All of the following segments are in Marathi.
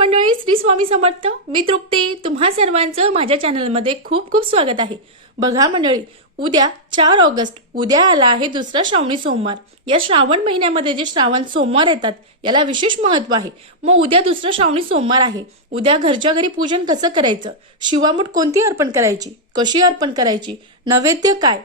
मंडळी श्री स्वामी समर्थ मी तृप्ती. तुम्हा सर्वांचं माझ्या चॅनलमध्ये खूप खूप स्वागत आहे. बघा मंडळी उद्या चार ऑगस्ट उद्या आला आहे दुसरा श्रावणी सोमवार. या श्रावण महिन्यामध्ये जे श्रावण सोमवार येतात याला विशेष महत्त्व आहे. मग उद्या दुसरा श्रावणी सोमवार आहे. उद्या घरच्या घरी पूजन कसं करायचं? शिवामूठ कोणती अर्पण करायची? कशी अर्पण करायची? नैवेद्य काय?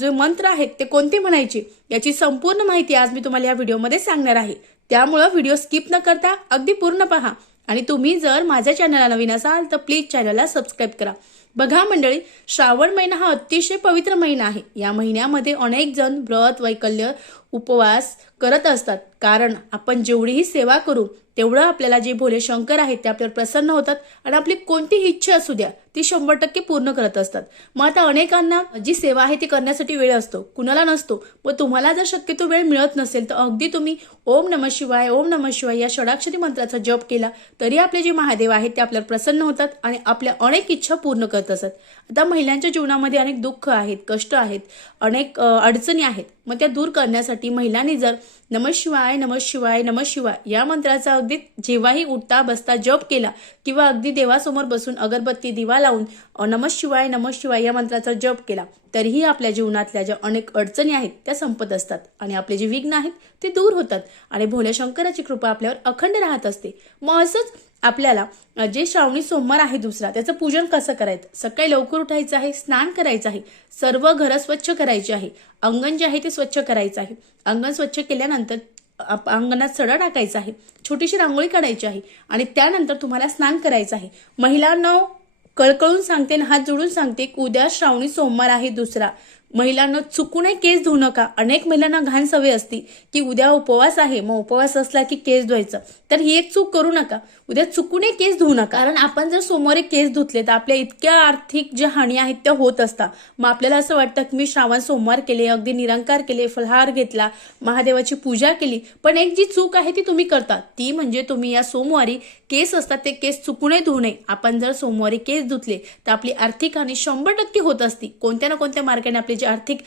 जे मंत्र आहेत ते कोणते म्हणायचे? याची संपूर्ण माहिती आज मी तुम्हाला या व्हिडिओमध्ये सांगणार आहे. त्यामुळं व्हिडिओ स्किप न करता अगदी पूर्ण पहा. आणि तुम्ही जर माझ्या चॅनलला नवीन असाल तर प्लीज चॅनलला सबस्क्राईब करा. बघा मंडळी श्रावण महिना हा अतिशय पवित्र महिना आहे. या महिन्यामध्ये अनेक जण व्रत वैकल्य उपवास करत असतात. कारण आपण जेवढीही सेवा करू तेवढं आपल्याला जे भोले शंकर आहेत ते आपल्यावर प्रसन्न होतात आणि आपली कोणतीही इच्छा असू द्या ती शंभर टक्के पूर्ण करत असतात. मग आता अनेकांना जी सेवा आहे ती करण्यासाठी वेळ असतो कुणाला नसतो. व तुम्हाला जर शक्यतो वेळ मिळत नसेल तर अगदी तुम्ही ओम नम शिवाय ओम नम शिवाय या षडाक्षरी मंत्राचा जप केला तरी आपले जे महादेव आहेत ते आपल्याला प्रसन्न होतात आणि आपल्या अनेक इच्छा पूर्ण करत असतात. आता महिलांच्या जीवनामध्ये अनेक दुःख आहेत कष्ट आहेत अनेक अडचणी आहेत. मग त्या दूर करण्यासाठी महिलांनी जर नम शिवाय नम शिवाय नम शिवाय. या मंत्राचा अगदी जेव्हाही उठता बसता जप केला किंवा अगदी देवासमोर बसून अगरबत्ती दिवा लावून अ, नम शिवाय नम शिवाय या मंत्राचा जप केला तरीही आपल्या जीवनातल्या ज्या अनेक अडचणी आहेत त्या संपत असतात आणि आपले जे विघ्न आहेत ते दूर होतात. आणि भोल्या शंकराची कृपा आपल्यावर अखंड राहत असते. मग असंच आपल्याला जे श्रावणी सोमवार आहे दुसरा त्याचं पूजन कसं करायचं? सकाळी लवकर उठायचं आहे स्नान करायचं आहे सर्व घरं स्वच्छ करायची आहे अंगण जे आहे ते स्वच्छ करायचं आहे. अंगण स्वच्छ केल्यानंतर आप- अंगणात सडा टाकायचा आहे छोटीशी रांगोळी काढायची आहे आणि त्यानंतर तुम्हाला स्नान करायचं आहे. महिलांना कळकळून सांगते आणि हात जोडून सांगते की उद्या श्रावणी सोमवार आहे दुसरा. महिलांना चुकूनही केस धुवू नका. अनेक महिलांना घाण सवय असते की उद्या उपवास आहे मग उपवास असला की केस धुवायचं. तर ही एक चूक करू नका. उद्या चुकूनही केस धुवू नका. कारण आपण जर सोमवारी केस धुतले तर आपल्या इतक्या आर्थिक ज्या हानी आहेत त्या होत असतात. मग आपल्याला असं वाटतं की मी श्रावण सोमवार केले अगदी निरंकार केले फलहार घेतला महादेवाची पूजा केली. पण एक जी चूक आहे ती तुम्ही करता ती म्हणजे तुम्ही या सोमवारी केस असतात ते केस चुकूनही धुवू नये. आपण जर सोमवारी केस धुतले तर आपली आर्थिक हानी शंभर टक्के होत असती. कोणत्या ना कोणत्या मार्गाने आपली जे आर्थिक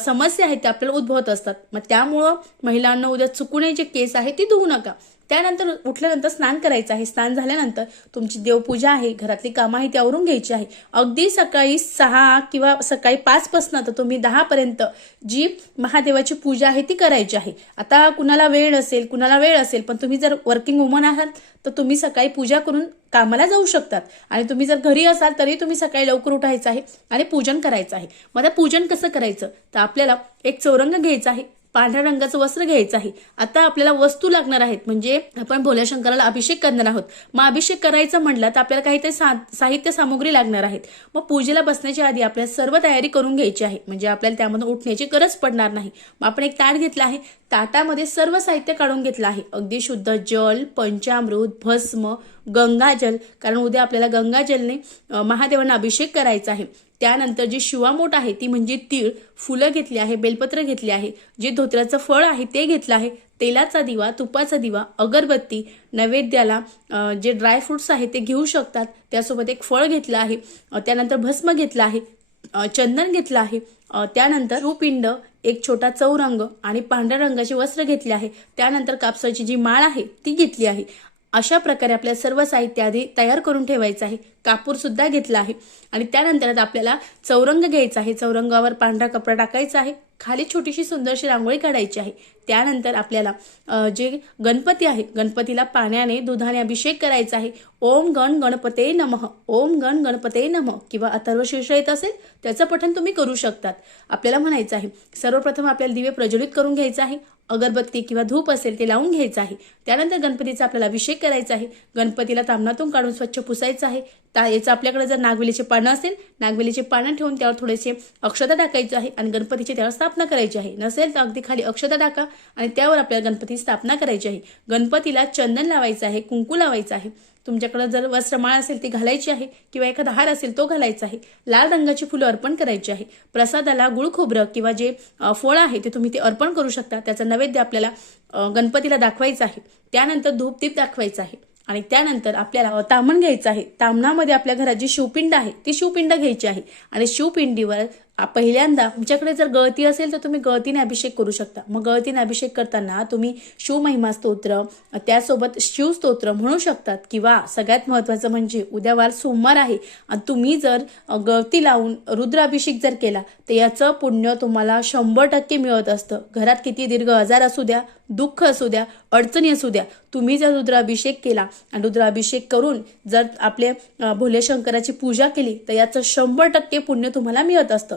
समस्या आहेत त्या आपल्याला उद्भवत असतात. मग त्यामुळं महिलांना उद्या चुकूनही जे केस आहे ती धुवू नका. त्यानंतर उठल्यानंतर स्नान करायचं आहे. स्नान झाल्यानंतर तुमची देवपूजा आहे. घरातली कामं आहे ती आवरून घ्यायची आहे. अगदी सकाळी सहा किंवा सकाळी पाचपासनं तर तुम्ही दहापर्यंत जी महादेवाची पूजा आहे ती करायची आहे. आता कुणाला वेळ असेल कुणाला वेळ असेल पण तुम्ही जर वर्किंग वुमन आहात तर तुम्ही सकाळी पूजा करून कामाला जाऊ शकतात. आणि तुम्ही जर घरी असाल तरी तुम्ही सकाळी लवकर उठायचं आहे आणि पूजन करायचं आहे. मग आता पूजन कसं करायचं? तर आपल्याला एक चौरंग घ्यायचा आहे. पांढऱ्या रंगाचं वस्त्र घ्यायचं आहे. आता आपल्याला वस्तू लागणार आहेत. म्हणजे आपण भोल्या शंकराला अभिषेक करणार आहोत. मग अभिषेक करायचं म्हटलं तर आपल्याला काहीतरी साहित्य सामुग्री लागणार आहेत. मग पूजेला बसण्याच्या आधी आपल्याला सर्व तयारी करून घ्यायची आहे. म्हणजे आपल्याला त्यामधून उठण्याची गरज पडणार नाही. मग आपण एक ताट घेतलं आहे. ताटामध्ये सर्व साहित्य काढून घेतलं आहे. अगदी शुद्ध जल पंचामृत भस्म गंगाजल कारण उद्या आपल्याला गंगाजलने महादेवांना अभिषेक करायचा आहे. त्यानंतर जी शिवामोट आहे ती म्हणजे तीळ फुलं घेतली आहे बेलपत्र घेतले आहे. जे धोत्र्याचं फळ आहे ते घेतलं आहे. तेलाचा दिवा तुपाचा दिवा अगरबत्ती नैवेद्याला जे ड्रायफ्रुट्स आहे ते घेऊ शकतात. त्यासोबत एक फळ घेतलं आहे. त्यानंतर भस्म घेतलं आहे. चंदन घेतलं आहे. त्यानंतर शिवपिंड एक छोटा चौरंग आणि पांढऱ्या रंगाचे वस्त्र घेतले आहे. त्यानंतर कापसाची जी माळ आहे ती घेतली आहे. अशा प्रकारे आपल्या सर्व साहित्य आधी तयार करून ठेवायचं आहे. कापूर सुद्धा घेतला आहे. आणि त्यानंतर आपल्याला चौरंग घ्यायचा आहे. चौरंगावर पांढरा कपडा टाकायचा आहे. खाली छोटीशी सुंदरशी रांगोळी काढायची आहे. त्यानंतर आपल्याला जे गणपती आहे गणपतीला पाण्याने दुधाने अभिषेक करायचा आहे. ओम गण गणपते नमः. ओम गण गणपते नमः. किंवा अथर्व शीर्ष येत असेल त्याचं पठण तुम्ही करू शकतात. आपल्याला म्हणायचं आहे सर्वप्रथम आपल्याला दिवे प्रज्वलित करून घ्यायचा आहे. अगरबत्ती किंवा धूप असेल ते लावून घ्यायचं आहे. त्यानंतर गणपतीचा आपल्याला अभिषेक करायचा आहे. गणपतीला तामणातून काढून स्वच्छ पुसायचं आहे. ता याचं आपल्याकडे जर नागवेलीचे पानं असेल नागवेलीचे पानं ठेवून त्यावर थोडेसे अक्षता टाकायचे आहे आणि गणपतीची त्यावर स्थापना करायची आहे. नसेल तर अगदी खाली अक्षता टाका आणि त्यावर आपल्याला गणपती स्थापना करायची आहे. गणपतीला चंदन लावायचं आहे कुंकू लावायचं आहे. तुमच्याकडे जर वस्त्रमाळ असेल ती घालायची आहे किंवा एखादा हार असेल तो घालायचा आहे. लाल रंगाची फुलं अर्पण करायची आहे. प्रसादाला गुळ खोबरं किंवा जे फळ आहे ते तुम्ही ते अर्पण करू शकता. त्याचा नैवेद्य आपल्याला गणपतीला दाखवायचा आहे. त्यानंतर धूपदीप दाखवायचा आहे. आणि त्यानंतर आपल्याला तामण घ्यायचं आहे. तामणामध्ये आपल्या घरात जी शिवपिंड आहे ती शिवपिंड घ्यायची आहे. आणि शिवपिंडीवर पहिल्यांदा तुमच्याकडे जर गळती असेल तर तुम्ही गळतीने अभिषेक करू शकता. मग गळतीने अभिषेक करताना तुम्ही शिवमहिमा स्तोत्र त्यासोबत शिवस्तोत्र म्हणू शकतात किंवा सगळ्यात महत्त्वाचं म्हणजे उद्या वार सोमवार आहे आणि तुम्ही जर गळती लावून रुद्राभिषेक जर केला तर याचं पुण्य तुम्हाला शंभर टक्के मिळत असतं. घरात किती दीर्घ आजार असू द्या दुःख असू द्या अडचणी असू द्या तुम्ही जर रुद्राभिषेक केला आणि रुद्राभिषेक करून जर आपले भोले शंकराची पूजा केली तर याचं शंभर टक्के पुण्य तुम्हाला मिळत असतं.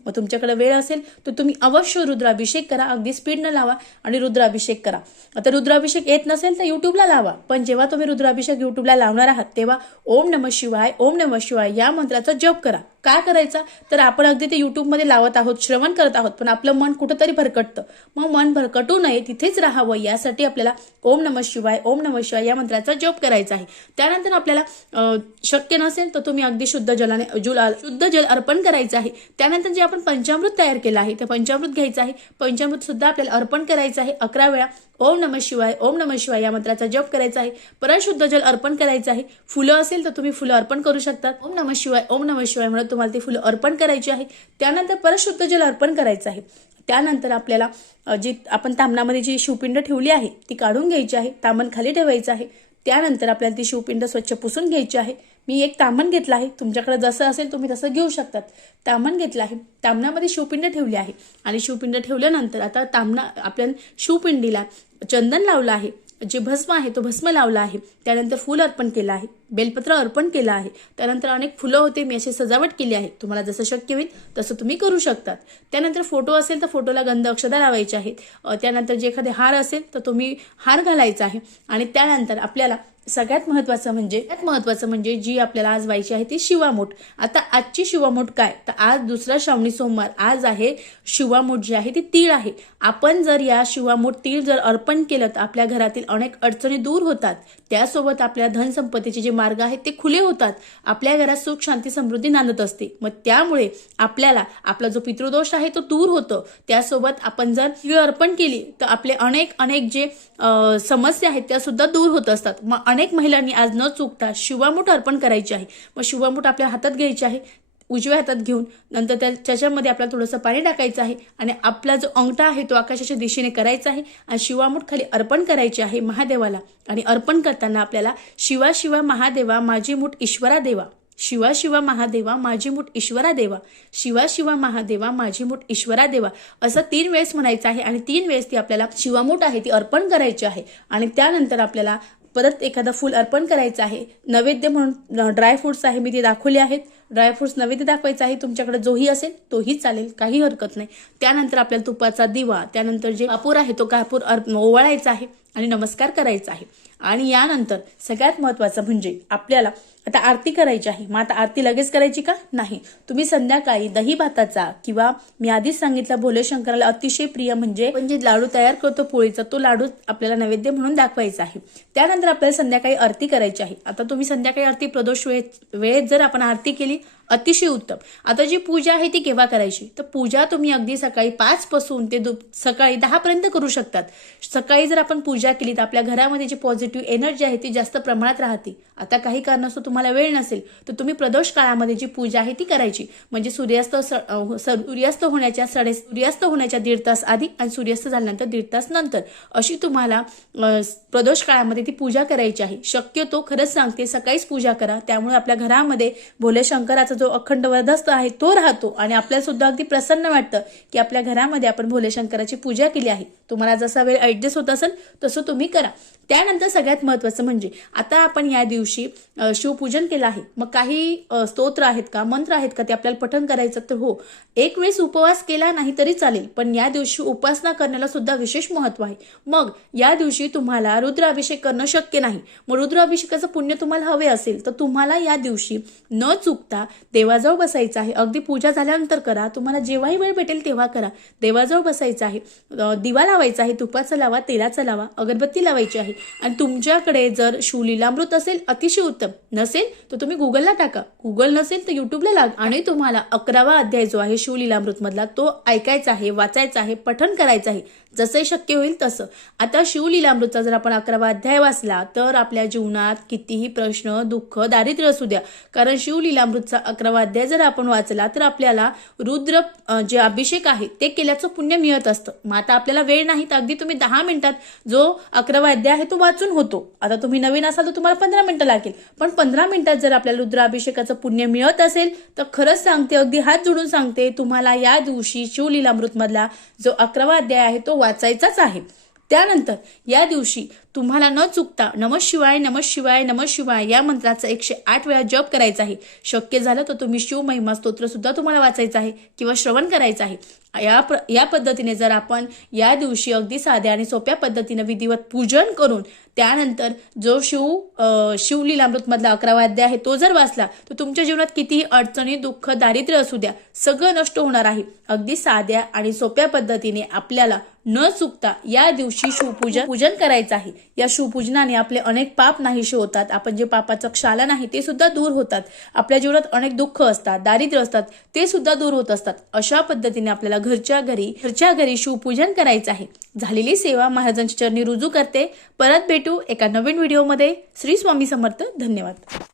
मग तुमच्याकडे वेळ असेल तर तुम्ही अवश्य रुद्राभिषेक करा. अगदी स्पीडनं लावा आणि रुद्राभिषेक करा. आता रुद्राभिषेक येत नसेल तर युट्यूबला लावा. पण जेव्हा तुम्ही रुद्राभिषेक युट्यूबला लावणार आहात तेव्हा ओम नम शिवाय ओम नम शिवाय या मंत्राचा जप करा. काय करायचा? तर आपण अगदी ते युट्यूबमध्ये लावत आहोत श्रवण करत आहोत पण आपलं मन कुठंतरी भरकटतं. मग मन भरकटू नये तिथेच राहावं. यासाठी आपल्याला ओम नम शिवाय ओम नम शिवाय या मंत्राचा जप करायचा आहे. त्यानंतर आपल्याला शक्य नसेल तर तुम्ही अगदी शुद्ध जलाने जुला शुद्ध जल अर्पण करायचं आहे. त्यानंतर जे आपण पंचामृत तयार केलं आहे. ते पंचामृत घ्यायचं आहे. पंचामृत सुद्धा आपल्याला अर्पण करायचं आहे. अकरा वेळा. ओम नम शिवाय ओम नम शिवाय या मंत्राचा जप करायचा आहे. परत शुद्ध जल अर्पण करायचं आहे. फुलं असेल तर तुम्ही फुलं अर्पण करू शकता. ओम नम शिवाय ओम नम शिवाय म्हणत तुम्हाला ती फुलं अर्पण करायची आहे. त्यानंतर परत शुद्ध जल अर्पण करायचं आहे. त्यानंतर आपल्याला जी आपण तामणामध्ये जी शिवपिंड ठेवली आहे ती काढून घ्यायची आहे. तामण खाली ठेवायचं आहे. त्यानंतर आपल्याला ती शिवपिंड स्वच्छ पुसून घ्यायची आहे. मी एक तामण घेतलं आहे. तुमच्याकडे जसं असेल तुम्ही तसं घेऊ शकतात. तामण घेतलं आहे. तामणामध्ये शिवपिंड ठेवली आहे. आणि शिवपिंड ठेवल्यानंतर आता तामणा आपल्या शिवपिंडीला चंदन लावलं आहे. जे भस्म आहे तो भस्म लावला आहे. त्यानंतर फूल अर्पण केलं आहे. बेलपत्र अर्पण केलं आहे. त्यानंतर अनेक फुलं होते. मी अशी सजावट केली आहे. तुम्हाला जसं शक्य होईल तसं तुम्ही करू शकतात. त्यानंतर फोटो असेल तर फोटोला गंध अक्षदा लावायचे आहेत. त्यानंतर जे एखादे हार असेल तर तुम्ही हार घालायचा आहे. आणि त्यानंतर आपल्याला सगळ्यात महत्वाचं म्हणजे महत्वाचं म्हणजे जी आपल्याला आज व्हायची आहे ती शिवामोठ. आता आजची शिवामोठ काय? तर आज दुसरा श्रावणी सोमवार. आज आहे शिवामोठ जी आहे ती तीळ आहे. आपण जर या शिवामोठ तीळ जर अर्पण केलं तर आपल्या घरातील अनेक अडचणी दूर होतात. त्यासोबत आपल्या धनसंपत्तीचे जे मार्ग आहेत ते खुले होतात. आपल्या घरात सुख शांती समृद्धी नांदत असते. मग त्यामुळे आपल्याला आपला जो पितृदोष आहे तो दूर होतो. त्यासोबत आपण जर तीळ अर्पण केली तर आपले अनेक अनेक जे समस्या आहेत त्या सुद्धा दूर होत असतात. मग अनेक महिलांनी आज न चुकता शिवामूठ अर्पण करायची आहे. मग शिवामूठ आपल्या हातात घ्यायची आहे उजव्या हातात घेऊन नंतर त्या त्याच्यामध्ये आपल्याला थोडंसं पाणी टाकायचं आहे आणि आपला जो अंगठा आहे तो आकाशाच्या दिशेने करायचा आहे आणि शिवामूठ खाली अर्पण करायचे आहे महादेवाला. आणि अर्पण करताना आपल्याला शिवा शिवा महादेवा माझी मूठ ईश्वरा देवा. शिवा शिवा महादेवा माझी मूठ ईश्वरा देवा. शिवा शिवा महादेवा माझी मूठ ईश्वरा देवा. असं तीन वेळेस म्हणायचं आहे आणि तीन वेळेस ती आपल्याला शिवामूठ आहे ती अर्पण करायची आहे. आणि त्यानंतर आपल्याला परत एखादं फूल अर्पण करायचं आहे. नैवेद्य म्हणून ड्रायफ्रुट्स आहे मी ते दाखवले आहेत. ड्रायफ्रुट्स नैवेद्य दाखवायचा आहे तुमच्याकडे जोही असेल तोही चालेल काही हरकत नाही. त्यानंतर आपल्याला तुपाचा दिवा त्यानंतर जे कापूर आहे तो कापूर अर्प ओवाळायचा आहे आणि नमस्कार करायचा आहे. आणि यानंतर सगळ्यात महत्वाचं म्हणजे आपल्याला आता आरती करायची आहे. मग आता आरती लगेच करायची का? नाही. तुम्ही संध्याकाळी दही भाताचा किंवा मी आधीच सांगितलं भोले शंकराला अतिशय प्रिय म्हणजे आपण जे लाडू तयार करतो पोळीचा. तो लाडू आपल्याला नैवेद्य म्हणून दाखवायचा आहे. त्यानंतर आपल्याला संध्याकाळी आरती करायची आहे. आता तुम्ही संध्याकाळी आरती प्रदोष वेळेत वेळेत जर आपण आरती केली अतिशय उत्तम. आता जी पूजा आहे ती केव्हा करायची? तर पूजा तुम्ही अगदी सकाळी पाच पासून ते दु सकाळी दहा पर्यंत करू शकतात. सकाळी जर आपण पूजा केली तर आपल्या घरामध्ये जी पॉझिटिव्ह एनर्जी आहे ती जास्त प्रमाणात राहते. आता काही कारणास्तव तुम्हाला वेळ नसेल तर तुम्ही प्रदोष काळामध्ये जी पूजा आहे ती करायची. म्हणजे सूर्यास्त स- हो, सूर्यास्त होण्याच्या साडे सूर्यास्त होण्याच्या दीड तास आधी आणि सूर्यास्त झाल्यानंतर दीड तास नंतर. अशी तुम्हाला प्रदोष काळामध्ये ती पूजा करायची आहे. शक्यतो खरंच सांगते सकाळीच पूजा करा. त्यामुळे आपल्या घरामध्ये भोले शंकराचा जो अखंड वरदस्त आहे तो राहतो आणि आपल्याला सुद्धा अगदी प्रसन्न वाटतं की आपल्या घरामध्ये आपण भोले शंकराची पूजा केली आहे. तुम्हाला जसा वेळ ऍडजस्ट होत असेल तसं तुम्ही करा. त्यानंतर सगळ्यात महत्वाचं म्हणजे आता आपण या दिवशी शिवपूजन केलं आहे. मग काही स्तोत्र आहेत का मंत्र आहेत का ते आपल्याला पठण करायचं तर हो. एक वेळेस उपवास केला नाही तरी चालेल पण या दिवशी उपासना करण्याला सुद्धा विशेष महत्त्व आहे. मग या दिवशी तुम्हाला रुद्राभिषेक करणं शक्य नाही. मग रुद्राभिषेकाचं पुण्य तुम्हाला हवे असेल तर तुम्हाला या दिवशी न चुकता देवाजवळ बसायचं आहे. अगदी पूजा झाल्यानंतर करा तुम्हाला जेव्हाही वेळ भेटेल तेव्हा करा. देवाजवळ बसायचं आहे. दिवा लावायचा आहे तुपाचा लावा तेलाचा लावा अगरबत्ती लावायची आहे. आणि तुमच्याकडे जर शिवलीलामृत असेल अतिशय उत्तम. नसेल तर तुम्ही गुगलला टाका. गुगल नसेल तर युट्यूबला लाग. आणि तुम्हाला अकरावा अध्याय जो आहे शिवलीलामृत मधला तो ऐकायचा आहे वाचायचा आहे पठण करायचं आहे. जसंही शक्य होईल तसं. आता शिवलीलामृतचा जर आपण अकरावा अध्याय वाचला तर आपल्या जीवनात कितीही प्रश्न दुःख दारिद्र्य असू द्या. कारण शिवलीलामृतचा अकरावा अध्याय जर आपण वाचला तर आपल्याला रुद्र जे अभिषेक आहे ते केल्याचं पुण्य मिळत असतं. मग आता आपल्याला वेळ नाही तर अगदी तुम्ही दहा मिनिटात जो अकरावा अध्याय आहे तो वाचून होतो. आता तुम्ही नवीन असाल तर तुम्हाला पंधरा मिनिटं लागेल पण पंधरा मिनिटात जर आपल्याला रुद्राभिषेकाचं पुण्य मिळत असेल तर खरंच सांगते अगदी हात जोडून सांगते तुम्हाला या दिवशी शिवलीलामृत मधला जो अकरावा अध्याय आहे तो वाचायचाच आहे. त्यानंतर या दिवशी तुम्हाला न चुकता नम शिवाय नम शिवाय नम शिवाय या मंत्राचा एकशे आठ वेळा जप करायचा आहे. शक्य झालं तर तुम्ही शिव महिमा स्तोत्र सुद्धा तुम्हाला वाचायचं आहे किंवा श्रवण करायचं आहे. या प्र या पद्धतीने जर आपण या दिवशी अगदी साध्या आणि सोप्या पद्धतीने विधिवत पूजन करून त्यानंतर जो शिव शिवलीलामृतमधला अकरावा अध्याय आहे तो जर वाचला तर तुमच्या जीवनात कितीही अडचणी दुःख दारिद्र्य असू द्या सगळं नष्ट होणार आहे. अगदी साध्या आणि सोप्या पद्धतीने आपल्याला न चुकता या दिवशी शिवपूजन पूजन करायचं आहे. या शिवपूजनाने आपले अनेक पाप नाहीसे होतात. आपण जे पापाचं क्षालन आहे ते सुद्धा दूर होतात. आपल्या जीवनात अनेक दुःख असतात दारिद्र्य असतात ते सुद्धा दूर होत असतात. अशा पद्धतीने आपल्याला घरच्या घरी घरच्या घरी शिवपूजन करायचं आहे. झालेली सेवा महाराजांच्या चरणी रुजू करते. परत भेट भेटू एका नवीन व्हिडिओमध्ये. श्री स्वामी समर्थ धन्यवाद.